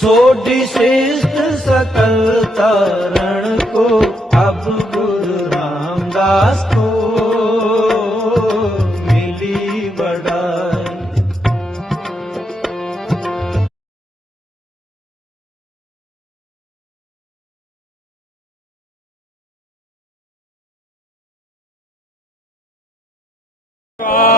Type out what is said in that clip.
सोडी श्रेष्ठ सकल तरण को अब गुरु रामदास को मिली बड़ाई God.